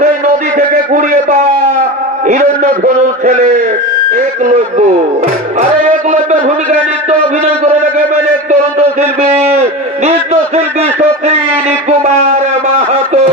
সেই নদী থেকে ঘুরিয়ে পাওয়া হিরণ্যধনুর ছেলে একলব্য। আর একলব্যের ভূমিকায় নৃত্য অভিনয় করে দেখাবেন এক তরুণ শিল্পী, নৃত্যশিল্পী সচিন কুমার মাহাতো।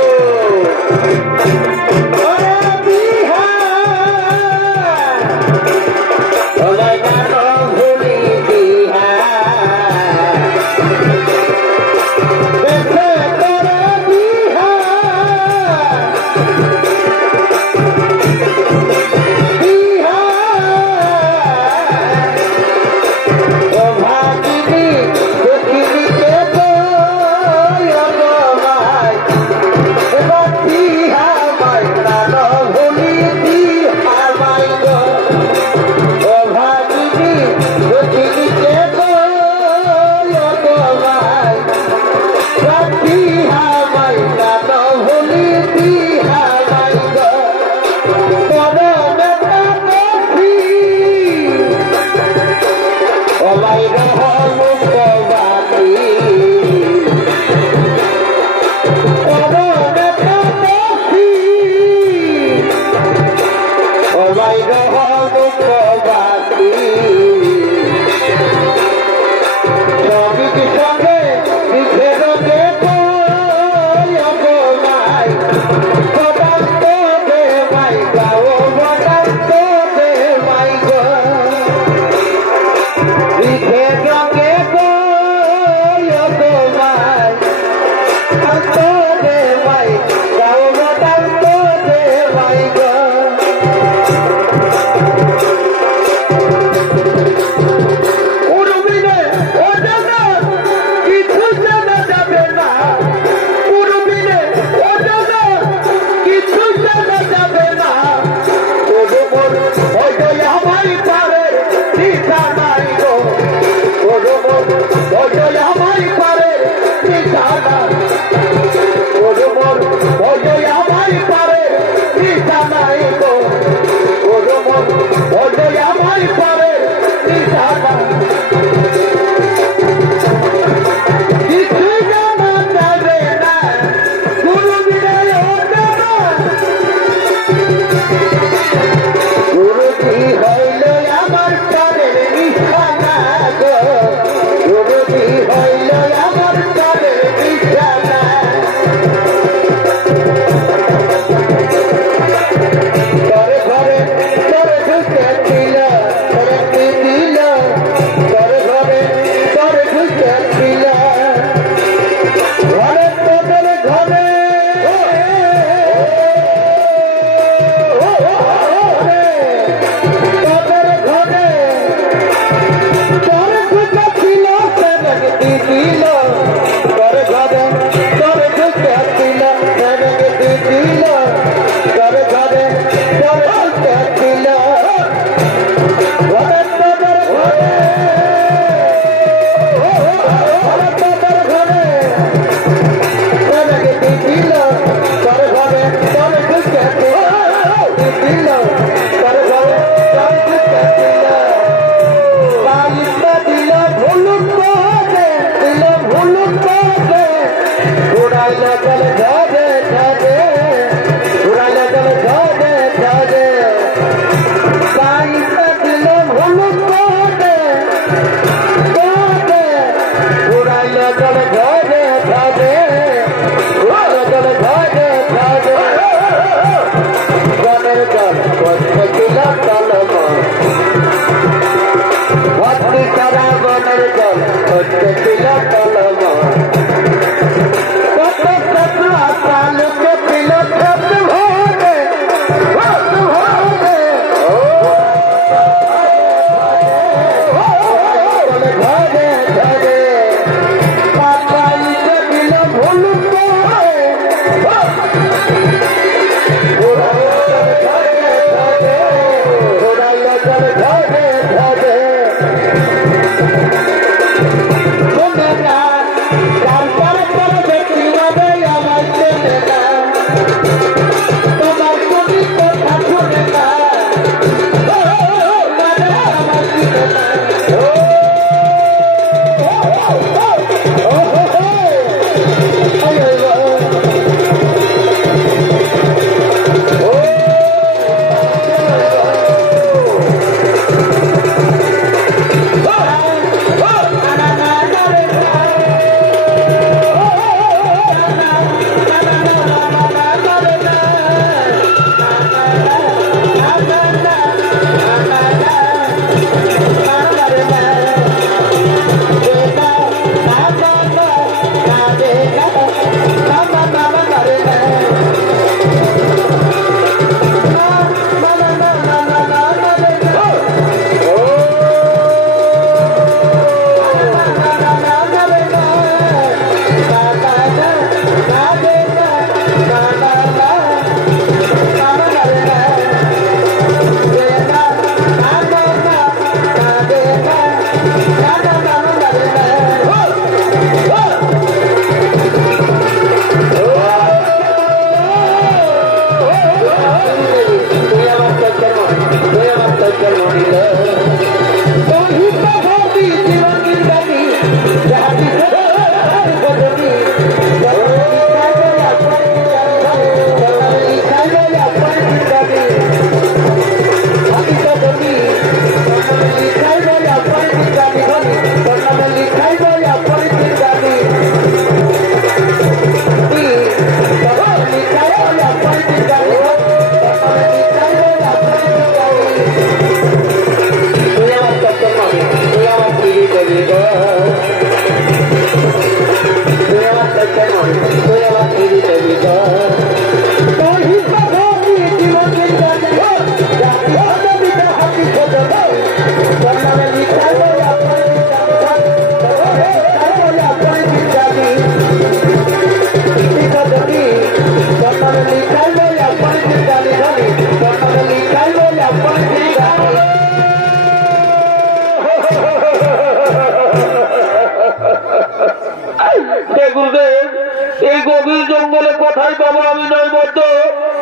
জঙ্গলে কোথায় পাবো আমি নৈবদ্য,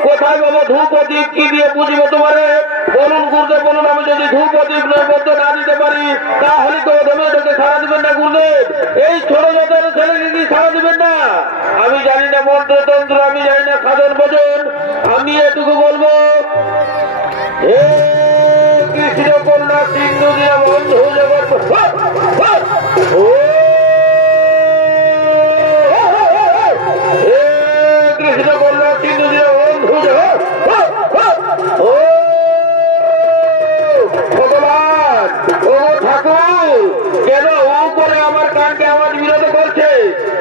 কোথায় পাবো ধূপ প্রদীপ, কি দিয়ে বুঝবো তোমারে? বলুন গুরুদেব বলুন, আমি যদি ধূপ প্রদীপ নৈবদ্য না দিতে পারি তাহলে তো ধর্মে তোকে সারা দিবেন না গুরুদেব? এই ছোট জাতের ছেলেকে কি সারা দিবেন না? আমি জানি না মন্ত্রতন্ত্র, আমি জানি না সাধন ভজন, আমি এটুকু বলবো, হে কৃষ্ণ কন্যা সিন্ধু দিয়া বন্ধু জগৎ, ও কৃষ্ণ কন্যা সিন্ধু দিয়া বন্ধু জগৎ, ও ভগবান, ও ঠাকুর, কেন ও করে আমার কানকে আমার বিরোধ করছে?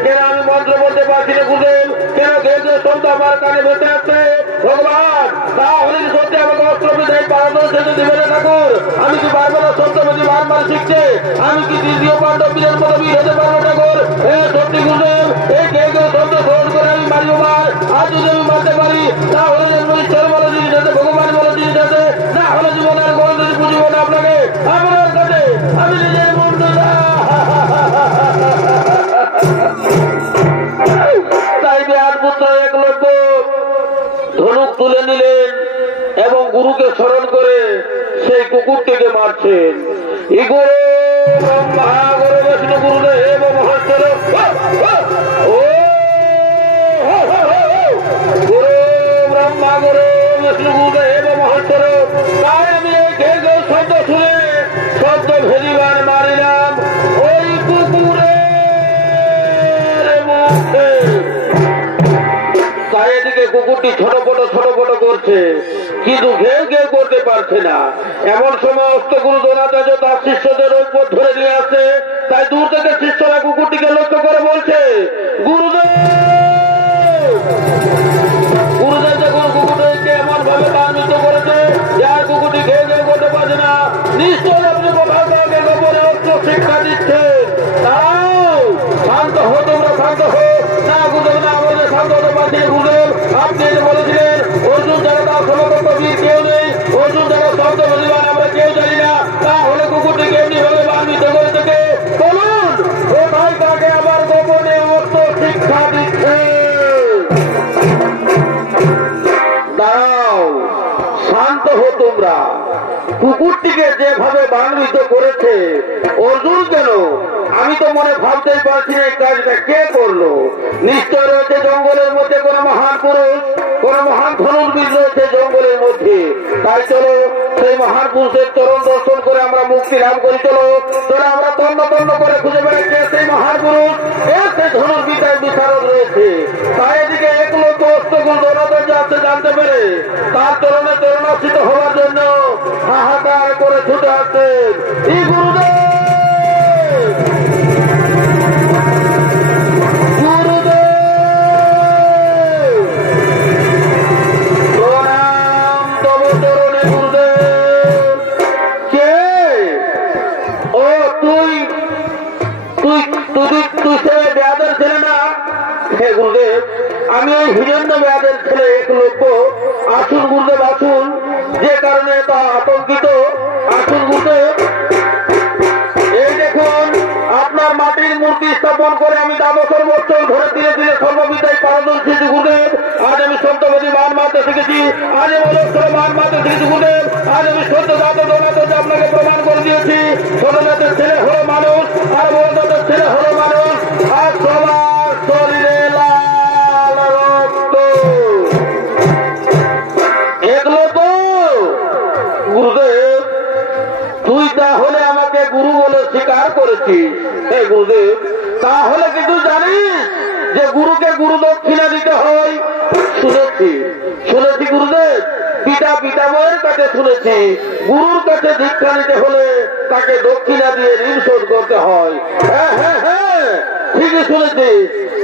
কেন আমি মন্ত্র বলতে পারছি না গুরুদেব? কেন কেউ কেউ শব্দ আমার কানে ভেসে আসছে? ভগবান, তাহলে সত্যি আমাকে অস্ত্র বিধায় পারদর্শী দিবে না ঠাকুর? আমি কি পারবো না শব্দবিধি বারবার শিখছে? আমি কি দ্বিতীয় পাণ্ডব বীরের মতো বীর হতে পারবো ঠাকুর? সত্যি গুরুদেব, এই কেউ কেউ শব্দ গ্রহণ করে আমি মারিও মার, আর যদি আমি মারতে পারি তাহলে ঈশ্বর বলে জিনিস আছে, ভগবান বলে জিনিস আছে, না হলে জীবনের গোল যদি বুঝবো না আপনাকে আপনার কাছে আমি নিজের বন্ধু। তাই বিহার পুত্র একলব্য ধনুক তুলে নিলেন এবং গুরুকে স্মরণ করে সেই কুকুরটিকে মারছেন। ইগোরে ব্রহ্মা গুরু বিষ্ণু গুরুদেব মহেশ্বর, ও গুরু ব্রহ্মা গুরু বিষ্ণু গুরুদেব মহেশ্বর। তাই আমি এই ঘে ঘে শব্দ শুনে শব্দ ভেদিবার মারিলাম ওই কুকুরের মুখে। তাই এদিকে কুকুরটি ছটপট করছে, কিন্তু ঘেউ ঘেউ করতে পারছে না। এমন সময় অষ্টগুরু দ্রোণাচার্য তার শিষ্যদের উপর ধরে নিয়ে আসে। তাই দূর থেকে শিষ্যরা কুকুরটিকে লক্ষ্য করে বলছে, গুরুদেব গুরুদেব যখন কুকুরটিকে এমন ভাবে লাঞ্ছিত করেছে যে আর কুকুরটি ঘেউ ঘেউ করতে পারছে না, নিশ্চয় আপনি কোথাও তাকে গোপনে অস্ত্র শিক্ষা দিচ্ছে। তাও শান্ত হো, তোমরা শান্ত হো। না গুরুদেব, না আমাদের শান্ত হতে পারছি না গুরুদেব। আপনি বলেছিলেন অর্জুন যারা তার সমকক্ষ বীর কেউ নেই, অর্জুন যারা শব্দ বুঝিবার আমরা কেউ জানি না। তাহলে কুকুরটিকে এমনি ভাবে লাঞ্ছিত করে থেকে বলুন কোথায় তাকে আবার গোপনে অস্ত্র শিক্ষা দিচ্ছে? দাঁড়াও, শান্ত হো তোমরা। কুকুরটিকে যেভাবে বান্বিত করেছে অর্জুন কেন, আমি তো মনে ভাবতেই পারছি না এই কাজটা কে করলো। নিশ্চয় রয়েছে জঙ্গলের মধ্যে কোন মহান পুরুষ, কোন মহান ধনুর্বীর রয়েছে জঙ্গলের মধ্যে। তাই চলো সেই মহান পুরুষের চরণ দর্শন করে আমরা মুক্তি লাভ করি। চলো চলো আমরা তন্ন তন্ন করে খুঁজে বেড়াচ্ছি সেই মহান পুরুষ, সেই ধনুর্বিদ্যায় বিশারদ রয়েছে। তাই এদিকে একলব্য অষ্টগুরু দ্রোণাচার্য আসতে জানতে পেরে তার চরণে চরণাশ্রিত হওয়ার জন্য হাহাকার করে ছুটে আসছেন। এই গুরুদেব গুরুদেব, আমি এই হিরণ্য ব্যাধের ছেলে একলব্য। আসুন গুরুদেব আসুন, যে কারণে তা আতঙ্কিত। আসুন গুরুদেব, এই দেখুন আপনার মাটির মূর্তি স্থাপন করে আমি 10 বছর ধরে ধীরে ধীরে সর্ববিদ্যায় পারদর্শী গুরুদেব। আজ আমি সত্যবতী মান মারতে শিখেছি, আজ আমি অলক্ষরে মান মারতে শিখেছি গুরুদেব। আজ আমি সত্য জাত দোনাতে আপনাকে প্রমাণ করে দিয়েছি ছোট জাতের ছেলে হলো মানুষ, আর বড় জাতের ছেলে হলো মানুষ। আর সবার শরীরে লাল রক্ত। একলব্য গুরুদেব, তুই তাহলে আমাকে গুরু বলে স্বীকার করেছিস। এই গুরুদেব, তাহলে কিন্তু জানিস যে গুরুকে গুরু দক্ষিণা দিতে হয়? শুনেছি শুনেছি গুরুদেব, পিতামহের কাছে শুনেছি গুরুর কাছে দীক্ষা নিতে হলে তাকে দক্ষিণা দিয়ে ঋণ শোধ করতে হয়। হ্যাঁ হ্যাঁ হ্যাঁ, ঠিকই শুনেছি।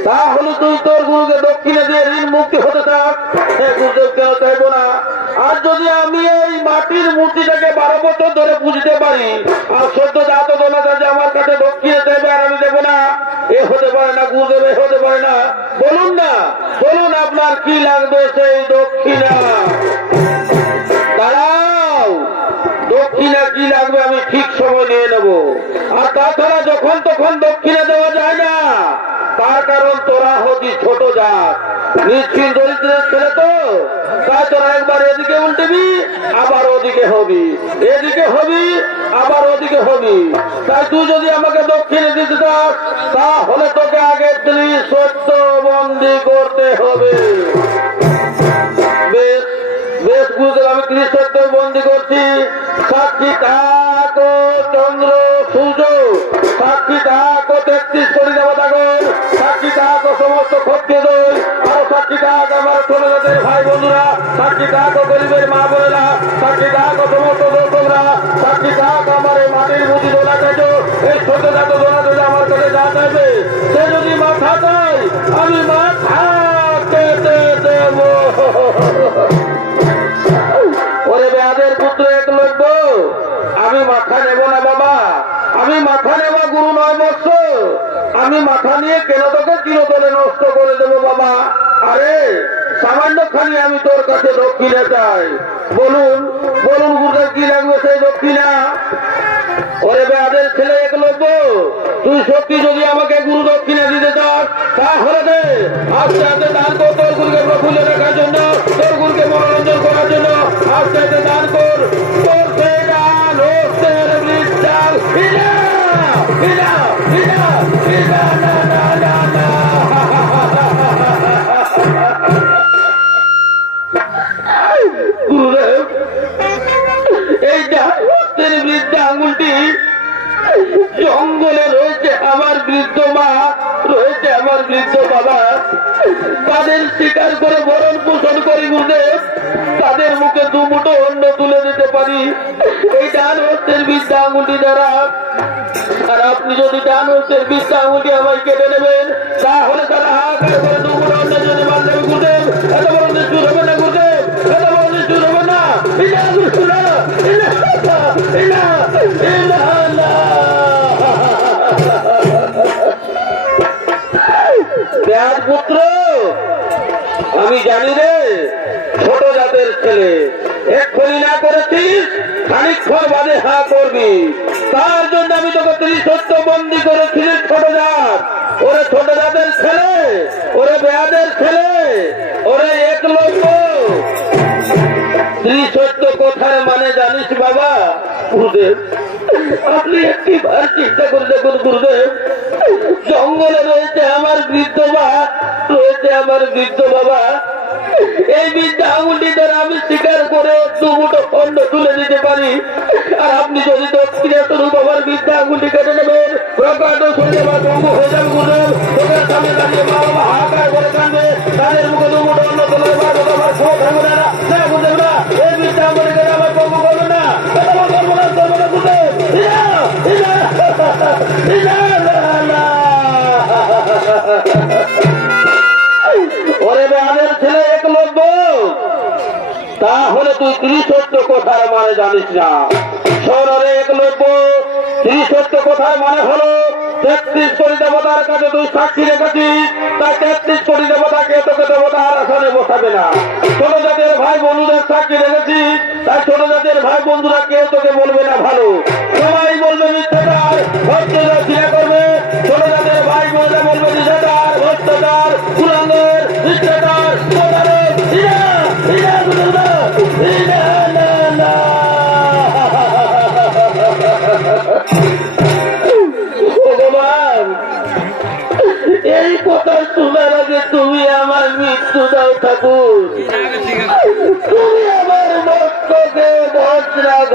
তাহলে তুই তোর গুরুকে দক্ষিণা দিয়ে ঋণ মুক্তি হতে থাক। হ্যাঁ গুরুদেব, কেন চাইবো না। আর যদি আমি এই মাটির মূর্তিটাকে 12 বছর ধরে বুঝতে পারি, আর সদ্য জাত দোনাচার্য আমার কাছে দক্ষিণে চাইবে আর আমি দেবো না, এ হতে পারে না গুরুদেব, এ হতে পারে না। বলুন না, বলুন আপনার কি লাগবে সেই দক্ষিণা। দাঁড়াও, দক্ষিণা কি লাগবে আমি ঠিক সময় নিয়ে নেব। আর তাছাড়া যখন তখন দক্ষিণা দেওয়া যায় না, তার কারণ তোরা হচ্ছিস ছোট জাত। নিশ্চিত দরিদ্রের ছেলে তো, তাই তোরা একবার এদিকে উল্টেবি, আবার ওদিকে হবি, এদিকে হবি, আবার ওদিকে হবি। তাই তুই যদি আমাকে দক্ষিণে দিতে চাস, তাহলে তোকে আগে 370 বন্দি করতে হবে। বেশ বেশ বুঝলে আমি 370 বন্দি করছি। সাক্ষী থাকো চন্দ্র সূর্য, সাক্ষী থাকো 33 কোটি দেবতাগণ, সাক্ষী থাকো সমস্ত ক্ষত্রিয় দল, আরো সাক্ষী থাক আমার ছোট জাতের ভাই বন্ধুরা, সাক্ষী থাকো গরিবের মা বোনেরা, সাক্ষী থাকো সমস্ত দর্শকরা, সাক্ষী থাক আমার এই মাটির মুদি দোলা কাজ, এই ছোট জাত দোলা যদি আমার কাছে যা চাইবে, সে যদি মাথা চাই আমি মাথা কেটে দেব। ওরে বেয়াদের পুত্র একলব্য, আমি মাথা নেব না বাবা, আমি মাথা নেব গুরু নয় বৎস, আমি মাথা নিয়ে কেন তোকে চিরতরে নষ্ট করে দেব বাবা। আরে সামান্য খালি আমি তোর কাছে দক্ষিণা চাই, বলুন বলুন গুরুদেব কি লাগবে সেই দক্ষিণা? ওরে বেয়াদের ছেলে একলব্য, তুই সত্যি যদি আমাকে গুরু দক্ষিণা দিতে চাস, তাহলে দে। আস্তে আস্তে দান কর তোর গুরুকে প্রফুল্ল রাখার জন্য, তোর গুরুকে মনোরঞ্জন করার জন্য আস্তে আস্তে দান কর। তোর সেই দান হস্তের বৃদ্ধাল হিলা হিলা হিলা হিলা না না না না। গুরুদেব, এই ডান হস্তের বৃদ্ধা আঙুলটি জঙ্গলে রয়েছে আমার বৃদ্ধ মা, রয়েছে আমার বৃদ্ধ বাবা, তাদের শিকার করে ভরণ পোষণ করি গুরুদেব, তাদের মুখে দুমুঠো অন্ন তুলে দিতে পারি এই ডান হস্তের বৃদ্ধা আঙুলটি দ্বারা। আর আপনি যদি ডান হস্তের বৃদ্ধা আঙুলটি আমায় কেটে নেবেন, তাহলে তারা হাহাকার করে দুমুঠো অন্নের জন্য মার দেবে গুরুদেব। এত বড় নিষ্ঠুর হবে না গুরুদেব, এত বড় নিষ্ঠুর হবে না। পুত্র আমি জানি রে, ছোট জাতের ছেলে, এক্ষুনি না করেছিস খানিকক্ষণ বাদে হা করবি, তার জন্য আমি তোকে 370 বন্দি করেছিলি ছোট জাত। ওরে ছোট জাতের ছেলে, ওরে বেয়াদের ছেলে, ওরে একলব্য, 370 কোথায় মানে জানিস বাবা? গুরুদেব আপনি একটিবার চিন্তা করে দেখুন গুরুদেব, জঙ্গলে রয়েছে আমার বৃদ্ধ মা, রয়েছে আমার বৃদ্ধ বাবা, এই বৃদ্ধ আঙুলটি দ্বারা আমি শিকার করে দুমুঠো অন্ন তুলে দিতে পারি। আর আপনি যদি দক্ষিণা স্বরূপ আমার বৃদ্ধ আঙুলটি কেটে নেবেন, প্রকাণ্ড শরীরে আমার ভঙ্গ হয়ে যাবে গুরুদেব। তোদের সামনে দাঁড়িয়ে মা বাবা হাহাকার করে কাঁদবে, তাদের মুখে দুমুঠো অন্ন তুলে আমার খোঁজ থাকবে না। না গুরুদেব না, এই বৃদ্ধ আঙুলটি কেটে আমার ভঙ্গ করবে না, করবো না করবো না গুরুদেব। ওরে বেয়াদের ছেলে একলব্য, তাহলে তুই 370 কোথায় মানে জানিস না। শহরে একলব্য, 370 কোথায় মানে হলো 33 কোটি দেবতার কাছে তুই সাক্ষী রেখেছিস, তাই 33 কোটি দেবতাকে তোকে দেবতার আসনে বসাবে না। ছোট জাতের ভাই বন্ধুদের সাক্ষী রেখেছিস, তাই ছোট জাতের ভাই বন্ধুরা কেউ তোকে বলবে না ভালো, সবাই বলবে মিথ্যাচার, ভ্রষ্টাচার ছিঁড়ে করবে। ছোট জাতের ভাই বন্ধুরা বলবে নিষেধার, ভ্রষ্টাচার, কুলাঙ্গের, মিথ্যাচার, প্রতারক, ইনা ইনা গুরুদা ইনা না না। ভগবান এই কথা শোনার আগে তুমি আমার মৃত্যু দাও ঠাকুর, তুমি আমার মস্তকে বজ্রাঘাত।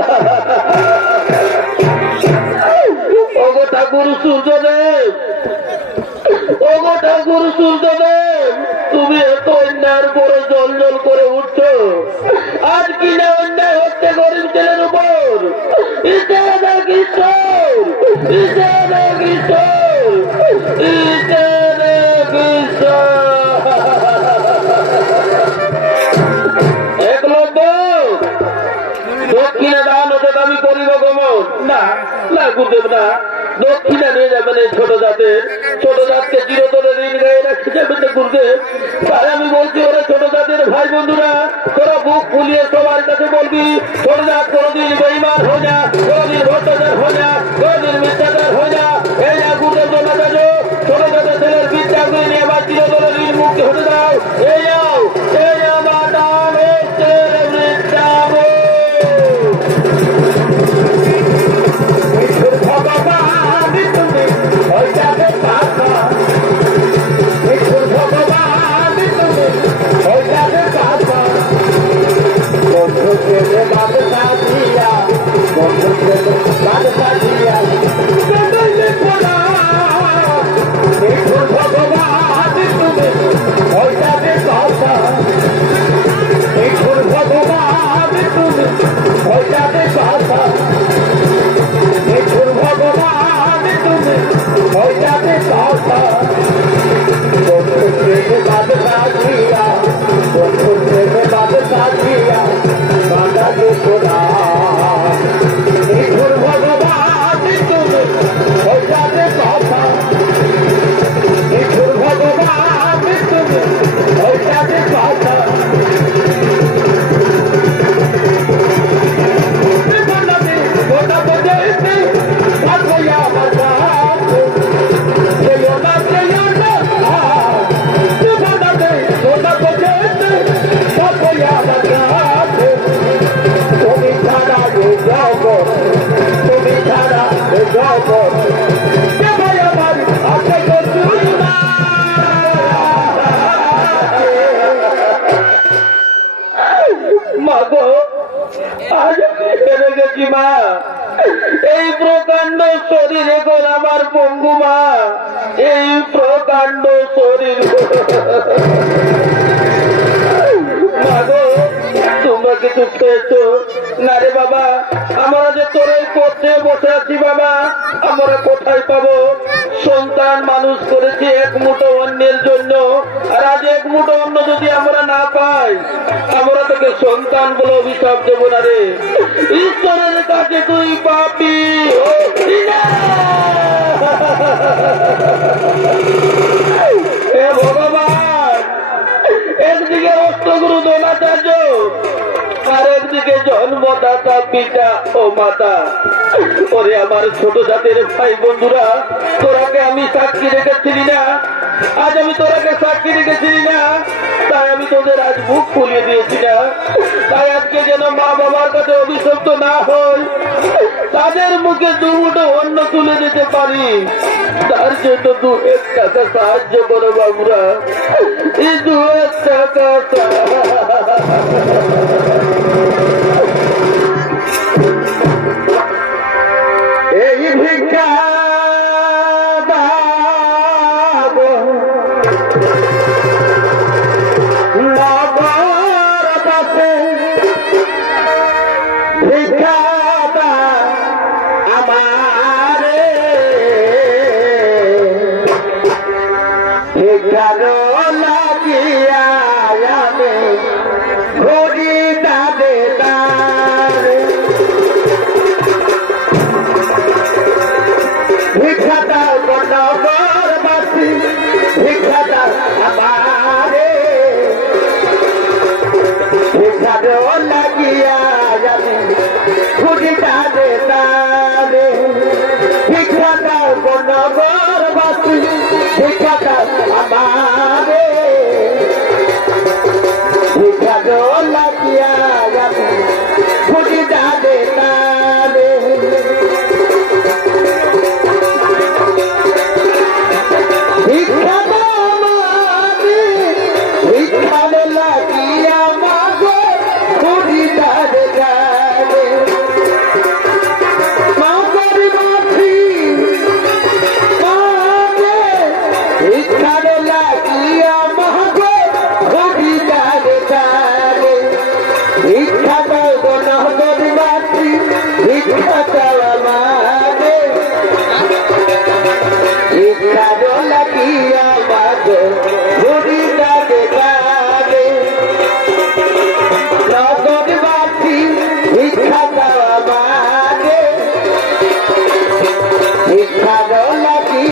ওগো ঠাকুর সূর্যদেব, ওগো ঠাকুর সূর্যদেব, তুমি এত অন্যায়ের পরে জল জল করে উঠছো, আজ কিনা অন্যায় হচ্ছে গরিব ছেলের উপর। ঈশ্বর কিশোর, ঈশ্বর কিশোর, ঈশ্বর কিশোর। একলব্য দক্ষিণে দান হতে দাবি করিব গমন না, না গুরুদেব না, দক্ষিণা নিয়ে যাবেন এই ছোট জাতের, ছোট জাতকে চিরতরে ঋণ গায়ে রাখতে যাবেন না গুরুদেব। তাই আমি বলছি ওরা ছোট জাতের ভাই বন্ধুরা, তোরা বুক ফুলিয়ে সবার কাছে বলবি ছোট জাত কোনদিন বেঈমান হয় না, কোনদিন ভ্রষ্টাচার হয় না, কোনদিন মিথ্যাচার হয় না। এই না গুরুদেব জন্য ছোট জাতের ছেলের বিদ্যাগুলি নিয়ে আবার চিরতরে ঋণ মুক্তি হতে দাও। রাখিয়া বাঁধালে তোরা নিঠুর ভগবান তুমি ওইটাতে কথা নিঠুর ভগবান তুমি ওইটাতে কথা মাগো আজ আমি হেরে গেছি মা এই প্রকাণ্ড শরীর এখন আমার পঙ্গু মা এই প্রকাণ্ড শরীর মাগো তোমরা কিছু পেয়েছো না রে বাবা আমরা যে তোর এই পথে বসে আছি বাবা আমরা কোথায় পাবো সন্তান মানুষ করেছি এক মুঠো অন্যের জন্য আর আজ এক মুঠো অন্ন যদি আমরা না পাই আমরা তোকে সন্তান বলে অভিশাপ দেবো না রে ঈশ্বরের কাছে তুই পাপি হে ভগবান একদিকে অষ্টগুরু দ্রোণাচার্য আর একদিকে জন্মদাতা পিতা ও মাতা ওরে আমার ছোট জাতের ভাই বন্ধুরা তোরাকে আমি সাক্ষী রেখেছিলি না আজ আমি তোরাকে সাক্ষী রেখেছিলি না তাই আমি তোদের আজ মুখ খুলিয়ে দিয়েছি না তাই আজকে যেন মা বাবার কাছে অভিশপ্ত না হই তাদের মুখে দুমুঠো অন্ন তুলে দিতে পারি তার জন্য 2-1 টাকা সাহায্য করো বাবুরা এই 2-1 টাকা এই ভিক্ষা নগর পাশে ভিক্ষা আমারে ভিক্ষার লাগিয়া আমি ঘড়ি দাদে তারে ভিক্ষাটা নগরবাসী ভিক্ষাটা আমারে ভিক্ষার লাগিয়া আমি ঘড়িটা দে তারে ভিক্ষাটা নগরবাসী ভিক্ষা